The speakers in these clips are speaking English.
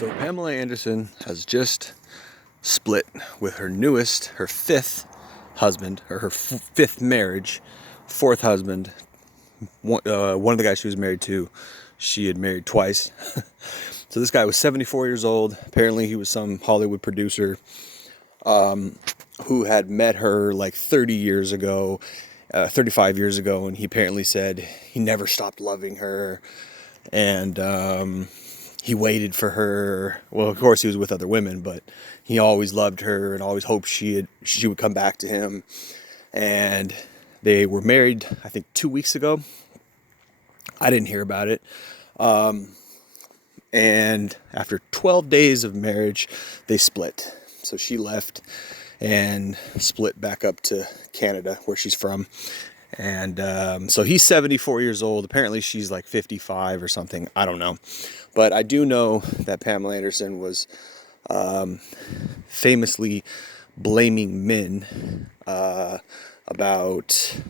So Pamela Anderson has just split with her fifth husband, or her fifth marriage, fourth husband. One of the guys she was married to, she had married twice. So this guy was 74 years old. Apparently he was some Hollywood producer who had met her like 30 years ago, 35 years ago, and he apparently said he never stopped loving her. And he waited for her. Well, of course he was with other women, but he always loved her and always hoped she would come back to him. And they were married, I think, 2 weeks ago. I didn't hear about it. And after 12 days of marriage, they split. So she left and split back up to Canada, where she's from. And so he's 74 years old. Apparently she's like 55 or something. I don't know. But I do know that Pamela Anderson was famously blaming men about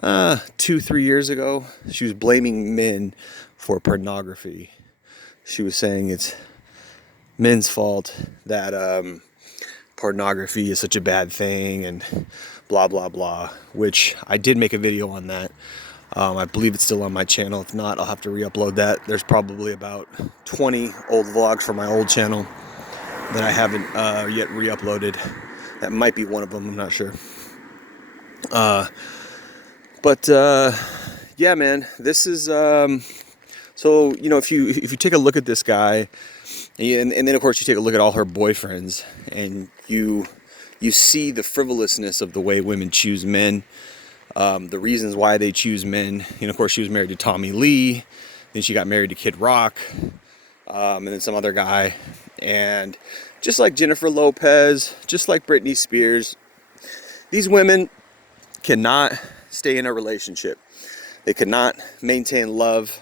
2-3 years ago. She was blaming men for pornography. She was saying it's men's fault that pornography is such a bad thing and blah blah blah, which I did make a video on that. I believe it's still on my channel. If not, I'll have to re-upload that. There's probably about 20 old vlogs from my old channel that I haven't yet re-uploaded. That might be one of them, I'm not sure. But yeah, man, this is so, you know, if you take a look at this guy, and then of course you take a look at all her boyfriends, and you see the frivolousness of the way women choose men, the reasons why they choose men. You know, of course she was married to Tommy Lee, then she got married to Kid Rock, and then some other guy. And just like Jennifer Lopez, just like Britney Spears, these women cannot stay in a relationship. They cannot maintain love.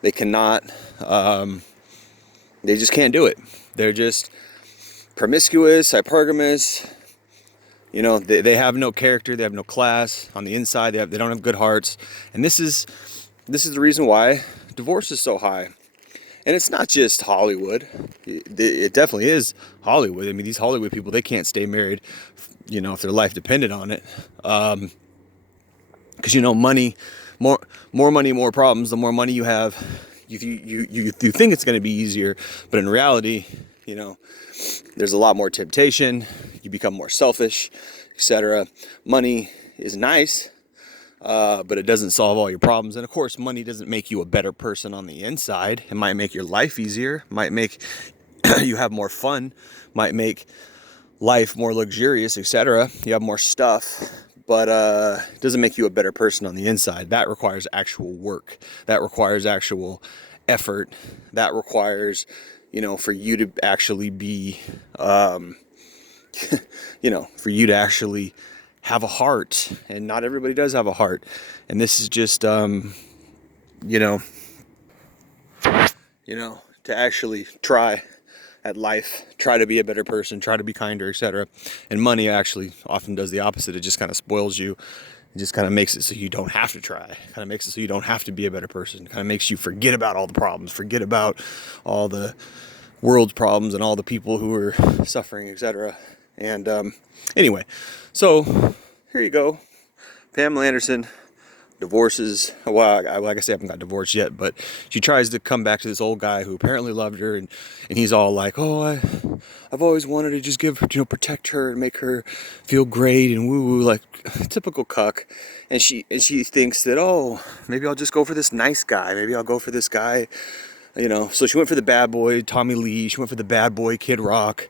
They cannot, they just can't do it. They're just promiscuous, hypergamous. You know, they have no character. They have no class on the inside. They don't have good hearts. And this is the reason why divorce is so high. And it's not just Hollywood. It definitely is Hollywood. I mean, these Hollywood people, they can't stay married, you know, if their life depended on it. Because, you know, money, more money, more problems. The more money you have, you think it's going to be easier, but in reality, you know, there's a lot more temptation. You become more selfish, etc. Money is nice, but it doesn't solve all your problems. And of course, money doesn't make you a better person on the inside. It might make your life easier, might make you have more fun, might make life more luxurious, etc. You have more stuff, but it doesn't make you a better person on the inside. That requires actual work. That requires actual effort. That requires, you know, for you to actually be, you know, for you to actually have a heart. And not everybody does have a heart. And this is just, you know, to actually try at life, try to be a better person, try to be kinder, etc. And money actually often does the opposite. It just kind of spoils you. It just kind of makes it so you don't have to try. Kind of makes it so you don't have to be a better person. Kind of makes you forget about all the problems, forget about all the world's problems and all the people who are suffering, etc. And anyway, so here you go. Pamela Anderson divorces. Well, like I say, I haven't got divorced yet, but she tries to come back to this old guy who apparently loved her, and he's all like, "Oh, I've always wanted to just give her, you know, protect her and make her feel great and woo woo," like typical cuck. And she thinks that, oh, maybe I'll just go for this nice guy. Maybe I'll go for this guy, you know. So she went for the bad boy Tommy Lee. She went for the bad boy Kid Rock.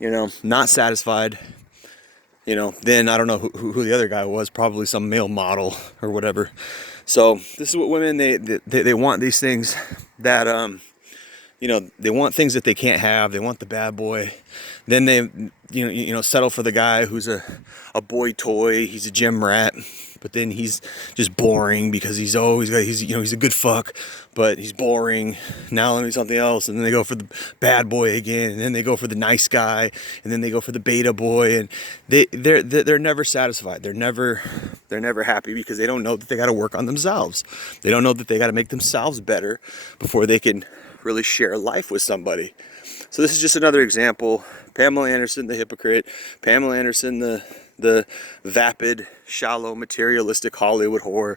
You know, not satisfied. You know, then I don't know who the other guy was, probably some male model or whatever. So this is what women, they want these things that, you know, they want things that they can't have. They want the bad boy. Then they, you know, settle for the guy who's a boy toy. He's a gym rat, but then he's just boring because he's a good fuck, but he's boring. Now let me something else. And then they go for the bad boy again, and then they go for the nice guy, and then they go for the beta boy, and they're never satisfied. They're never happy because they don't know that they got to work on themselves. They don't know that they got to make themselves better before they can really share life with somebody. So this is just another example. Pamela Anderson, the hypocrite. Pamela Anderson, the vapid, shallow, materialistic Hollywood whore.